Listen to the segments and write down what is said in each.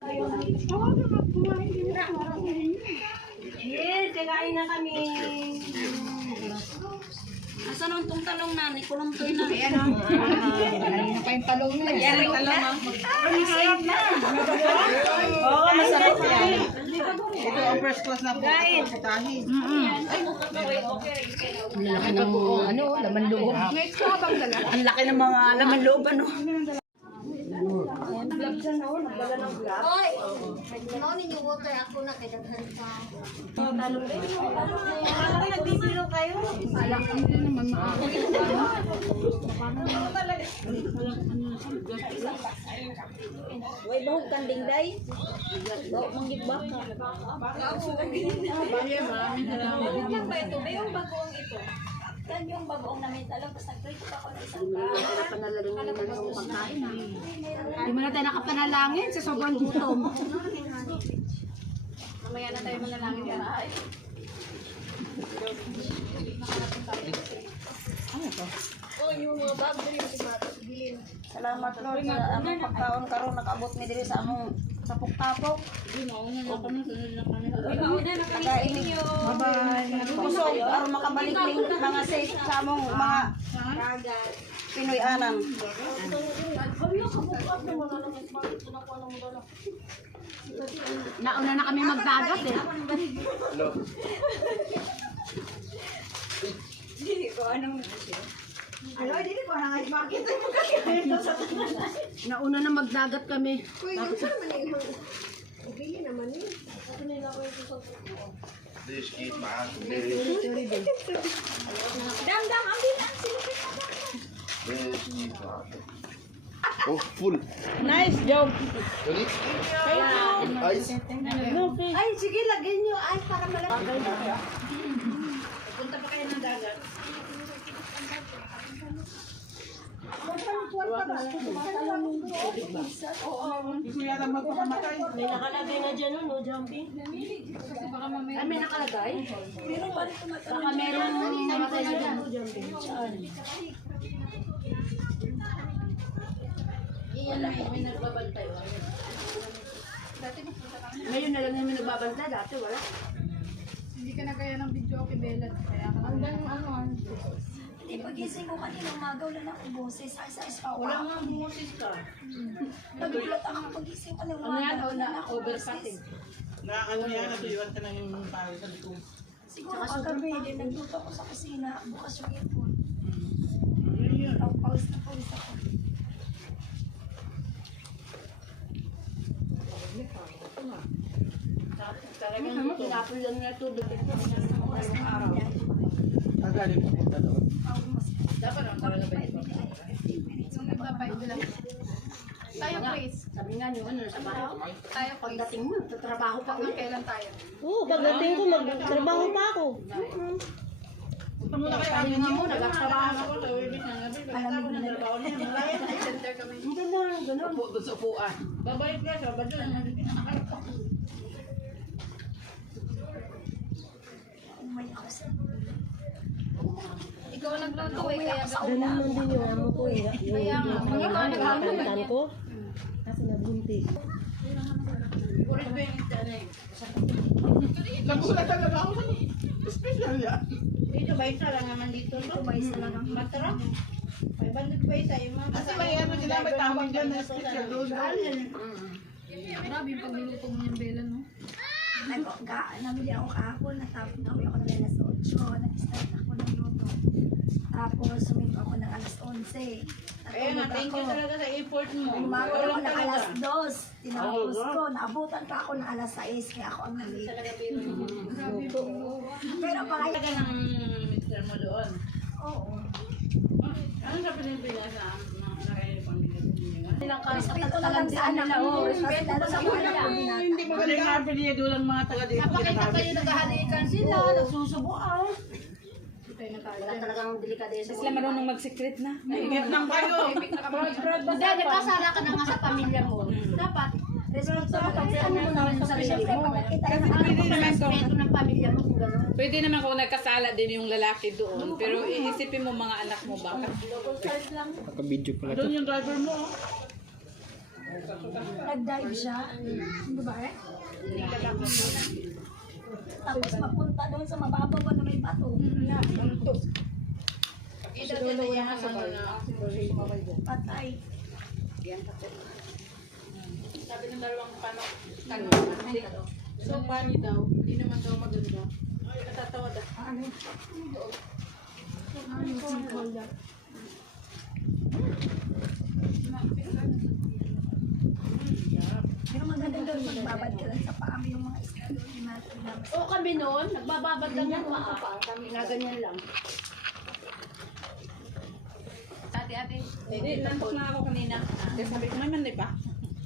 Yes, kakain na kami. Asan ang itong talong na? Ikulong-toy na. Ayan o. Ayan pa yung talong na. Ayan ang talong na. Masarap na. Oo, masarap yan. Ito ang first class na po. Putahe. Ang laki ng laman loob. Ang laki ng mga laman loob, ano? Hoy! Ano ninyo water ako na kay daghan pa. Nagbibiro kayo. Way bahog kanding day. Bawo manggit baka. Yung bagoong ito. Yan yung bagoong namin talong. Tapos nag-prito ako ng isang Hindi mo na tayo nakapanalangin sa sobrang gutom. Mamaya na tayo manalangin yan. Oh, yung mga bago rin si Bata. Salamat Lord sa among pagkaon karon nakaabot mi diri sa among sapok-tapok. Nakainit. Bye-bye. Kusog aron makabalik ning mga safe sa among mga Pinoy anam. Nauna na kami magdagat eh. Nauna na magdagat kami. Dam, ambulance. Oh, full. Nice job. Ice. Ay, sige, lagyan nyo. Ay, para malaki. Punta pa kayo ng dagat. Gusto yata magpakamatay. May nakalagay na dyan, no? Jumping. Ay, may nakalagay? Baka meron namatay na dyan, no? Jumping. Saan? Iyan lang, may nagbabantay. Ngayon na lang namin nagbabantay. Dati wala. Hindi ka na kaya ng video kay Bella. Kaya ka Hanggang ano. Hindi, pagising ko kanina, umaga, wala na akong boses. Isa-isa pa. Wala nga bumusis ka. Nagulat ako pagising ko ng Ano yan? umaga. Wala na akong Overcutting. Na ano yan, natuyuan ka na yung tao sa likod. Siguro kagabi, din nagluto ako sa kusina. Bukas yung ipon. Pawis na pawis ako. Talagang tinapon lang na tubig. Oras na araw. Agaling pupunta doon. Dapat ang talaga ba ito? Yung nagpapayod lang. Tayo, Chris. Sabi nga niyo, ano, sa bahay. Tayo, Chris. Pagdating mo, tatrabaho pa ako. Kailan tayo? Oo, pagdating ko, magtrabaho pa ako. Punta muna kayo. Sabi nga mo, nagtrabaho ako. Alam mo na Trabaho niya, malayo. Center kami. Hindi na, gano'n. Upo doon sa upuan. Babalik ka, sa badyo. umay ako sa Ikaw ang nagluto eh. Kaya sa ulam. din yung amo ko eh. Kaya nga. Mga ba naghahanap ko. Kasi nabunti. Nagulat talaga ako sa special yan. Dito ba isa lang naman dito? Ito ba isa lang ang Matara? 500 pa isa yung mga... Kasi may ano nila, may tawag dyan na special doon. Grabe yung pagluluto mo niyang Bella, no? Namili ako kahapon, natapos na ako ng alas 8, nag-start ako ng luto. Tapos sumito ako ng alas 11. Kaya nga, thank you talaga sa effort mo. Umaga ako Walang ng talaga. alas 2. Tinapos ko, naabutan pa ako ng alas 6, kaya ako ang nalito. Talaga pero Pero pa talaga ng mister mo doon. oo. Ano sa Pilipinas sa nakaya pang nilang Respeto na lang sa anak mo. Respeto sa kanila. Hindi mo galing nga pinili lang mga taga dito. Napakita kayo naghahalikan sila, nagsusubuan. Wala talagang delikadesa. Sila marunong mag-secret na. Ingat lang kayo. Hindi, nagkasala ka na nga sa pamilya mo. Dapat, Respeto na pag ano mo naman sa sarili mo. kasi pwede naman respeto ng pamilya mo kung gano'n. Pwede naman kung nagkasala din yung lalaki doon. Pero iisipin mo mga anak mo baka. Doon yung driver mo. Nag-dive siya. Di ba eh? Tapos mapunta doon sa mababaw na may bato. Patay. Sabi ng dalawang so funny daw, hindi naman daw maganda. Natatawa daw. Ano? Pero maganda doon magbabad ka lang sa paami yung mga isla doon. Yung mga pinabas. O kami noon, nagbababad lang ng maa. Na ganyan lang. Ate. Hindi, nantok na ako kanina. Kasi sabi ko naman, di ba?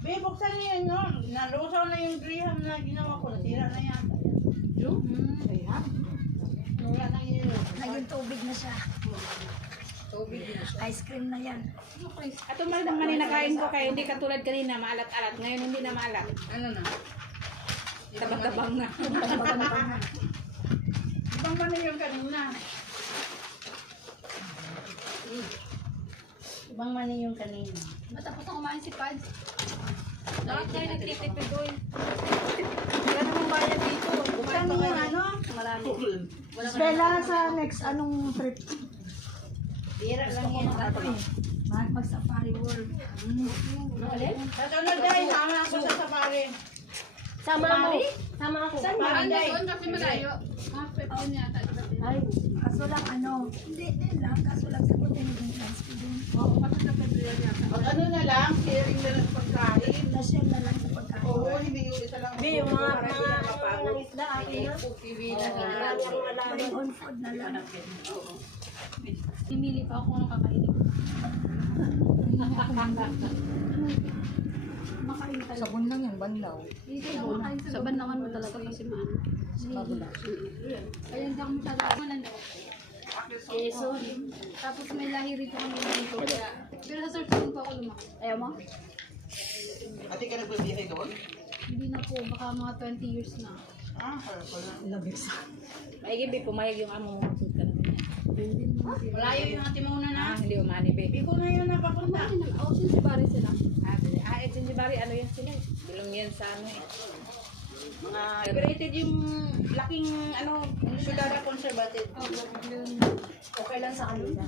Be, buksan niyo yun, no? Nalusaw na yung graham na ginawa ko. Nasira na yata. Wala na yun. Naging tubig na siya. Tubig na. Ice cream na yan. Ato man maninakain ko kaya hindi katulad kanina, maalat-alat. Ngayon hindi na maalat. Ano na? Tabang-tabang na. Ibang pa na yung kanina. Ibang mani yung kanina. Matapos na kumain si Pad. Lahat kayo nagtitipid doon. Wala namang bayad dito. Saan yung ano? Marami. Stella sa next anong trip? Bira lang yan. Mag-safari world. Kasunod dahil, sama ako sa safari. Sama mo. Sama ako. Saan ba? Ano doon kasi malayo. Mga 15 yata. Ay, Kaso lang ano, hindi din lang. Kaso lang sa Botanical Gardens ko din. Oo, kasi sa February yata. Pag ano na lang, sharing na lang pagkain. Na-share na lang sa pagkain. Oo, hindi yung isa lang. Bi, yung mga isda, akin na. Bring on food na lang. Pimili pa ako kung kakainin ko. Makain talaga. Sabon lang yung bandaw. Sa bandangan mo talaga kasi maano. Kaya hindi ako masyado ako nandaw. Quezon. Tapos may lahi rito kami dito. Kaya, pero sa Sorsogon po ako lumaki. Ayaw mo? Ate ka nagbabiyahe doon? Hindi na po, baka mga 20 years na. Ah, wala. Maigi, Bi, pumayag yung amo mo. Magsud ka naman yan. Malayo yung ate mo na na. Hindi umani, Bi. Hindi ko na yun napapunta. Oo, sinsibari sila. Sinjibari, ano yan sila eh. Bilong yan sa ano eh. Mga created yung laking ano, Syudad na conservative. Okay lang sa kanila.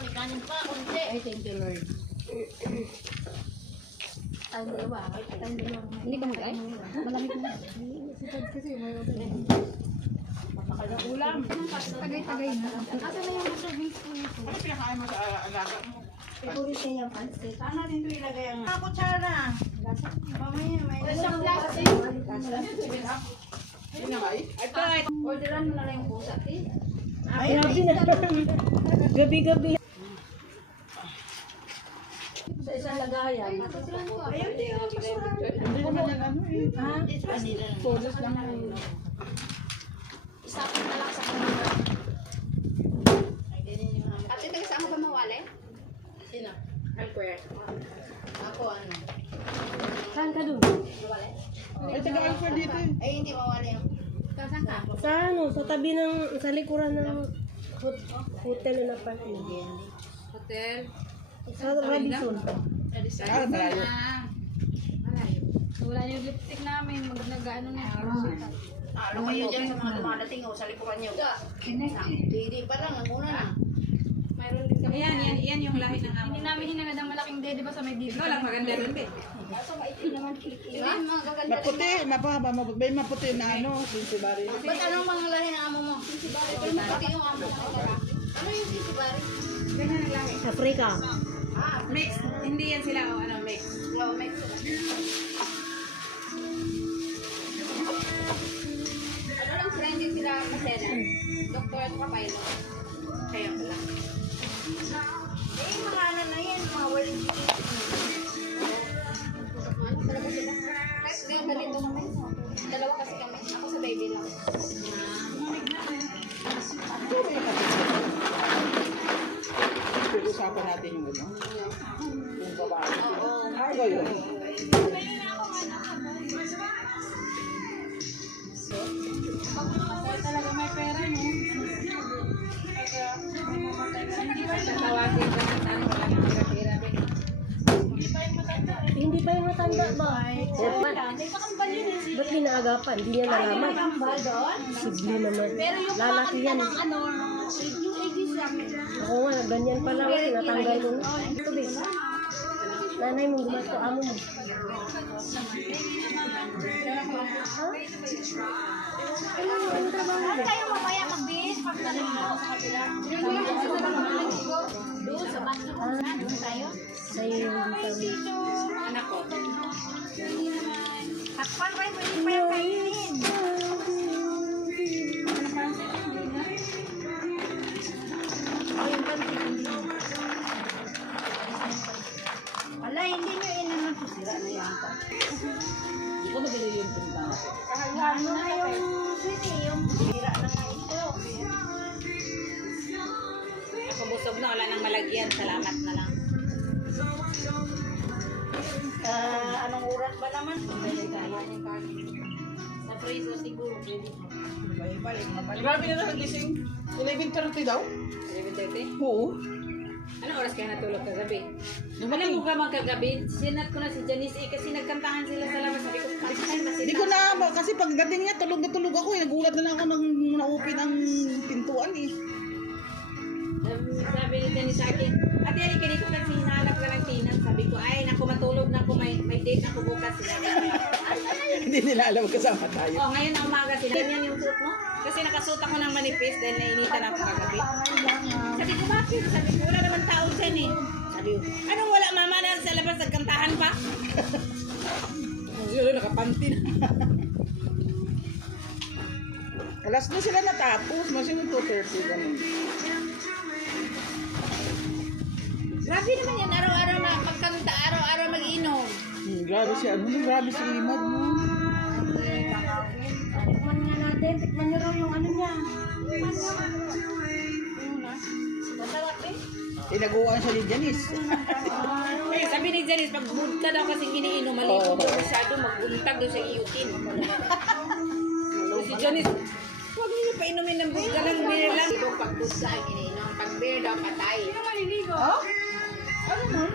May kanin pa, konti. ay, thank you Lord. Tayong dalawa. Tayong dalawa. Hindi ka mag-ay? Malamig na. Si Ted kasi may Ulam. Tagay-tagay na. Asa na yung serving spoon nito? Ano pinakain mo sa alaga mo? Favorite niya yung pancit. Saan natin ito ilagay ang... Ako, Chara. Mamaya, may... Sa plastic. Hindi na ba eh? Ito, Orderan mo na lang yung pusa. Ay, Gabi-gabi. Sa isang lagayan. ayun, di ako pasuran. Hindi naman yan ano eh. Ha? Todos lang ano. Isapin na lang sa kanila. At ito kasama ba mawali? sino? Alper. Ako ano? Saan ka dun? Ay, taga-alpha dito eh. Ay, hindi mawali yung... Saan ka? Sa ano, sa tabi ng, sa likuran ng hotel na parking. Hotel. Sa Radisson. Ah, malayo. Wala yung lipstick namin. Nag-ano na. Ano kayo dyan sa mga dumadating o sa likuran nyo? Hindi pa lang, ang una na. Mayroon din kami. Yan yung lahi ng amo. Hindi namin hinangad ang malaking dede ba sa may dede. Ikaw lang maganda rin, Bi. Hindi, mga gaganda. Maputi, mapahaba, may maputi na ano, sinsibari. Ba't anong mga lahi ng amo mo? Sisibari. Pero pati yung amo mo. Ano yung sisibari? Ganyan ang lahi. Africa. Mix. Hindi yan sila o ano, mix. Wow, may ano lang sila, hindi sila masena. Doktor at kapaylo. Kaya pala. Eh, mga ano na yan, mga waling Ano talaga sila? Kahit ngayon ganito kami. Dalawa kasi kami. Ako sa baby lang. pag-usapan natin yung ano. Yung babae. Ay, gayon. Talaga may pera, no? Tatawagan ba yung matanda ba? Ba't inaagapan? Hindi niya nalaman. Sibli naman. Lalaki yan. Ako nga, ganyan pala. Tinatanggal mo. Tubig. Nanay mong gumasto, amo mo. Ano trabaho mo? Kayo mamaya magbihis pag nalito sa kapila. Doon sa bato. Doon tayo. Sa'yo yung kami. Anak ko. Takpan pa yung kainin. Wala, hindi nyo inaman ko sila na yata. Hindi ko nabili yung punta. Ano na yung sweetie, yung sira na nga ito. Ako busog na, wala nang malagyan. Salamat na lang. Anong oras ba naman? Sa freezer siguro, pwede. Grabe na lang gising. 11:30 daw? 11:30? Oo. Anong oras kaya natulog kagabi? Alam mo ka magkagabi, sinat ko na si Janice kasi nagkantahan sila sa labas. Sabi ko, kantahan ba sila? Hindi ko na, kasi pagdating niya, tulog na tulog ako. Nagulat na lang ako nang naupin ang pintuan eh. Sabi ni Janice sa akin, Ate Ari, kini ko kasi hinahanap ka ng tinang. Sabi ko, ay, naku, matulog na ako, may date ako bukas. Hindi nila alam kasama tayo. Oh, ngayon na umaga, ganyan yung suit mo? Kasi nakasuot ako ng manipis dahil nainitan ako kagabi. Sabi ko, bakit? Sabi ko, wala naman tao dyan eh. Sabi ko, anong wala mama na sa labas, nagkantahan pa? Yun, nakapanty na. Alas na sila natapos. Masino 2:30 ganun. Grabe naman yan, araw-araw na magkanta, araw-araw mag-inom. Grabe si ano, grabe si Imad mo. Tikman nga natin, tikman nyo raw yung ano niya. Masarap eh. Tinaguan siya ni Janice. Eh, sabi ni Janice, pag ka daw kasi giniinom, maligo daw masyado, magbuntag daw sa iyutin. Si Janice, huwag niyo pa inumin ng budka lang, beer lang. Pag budka ang iniinom, pag beer daw patay. Oh? Ano mo?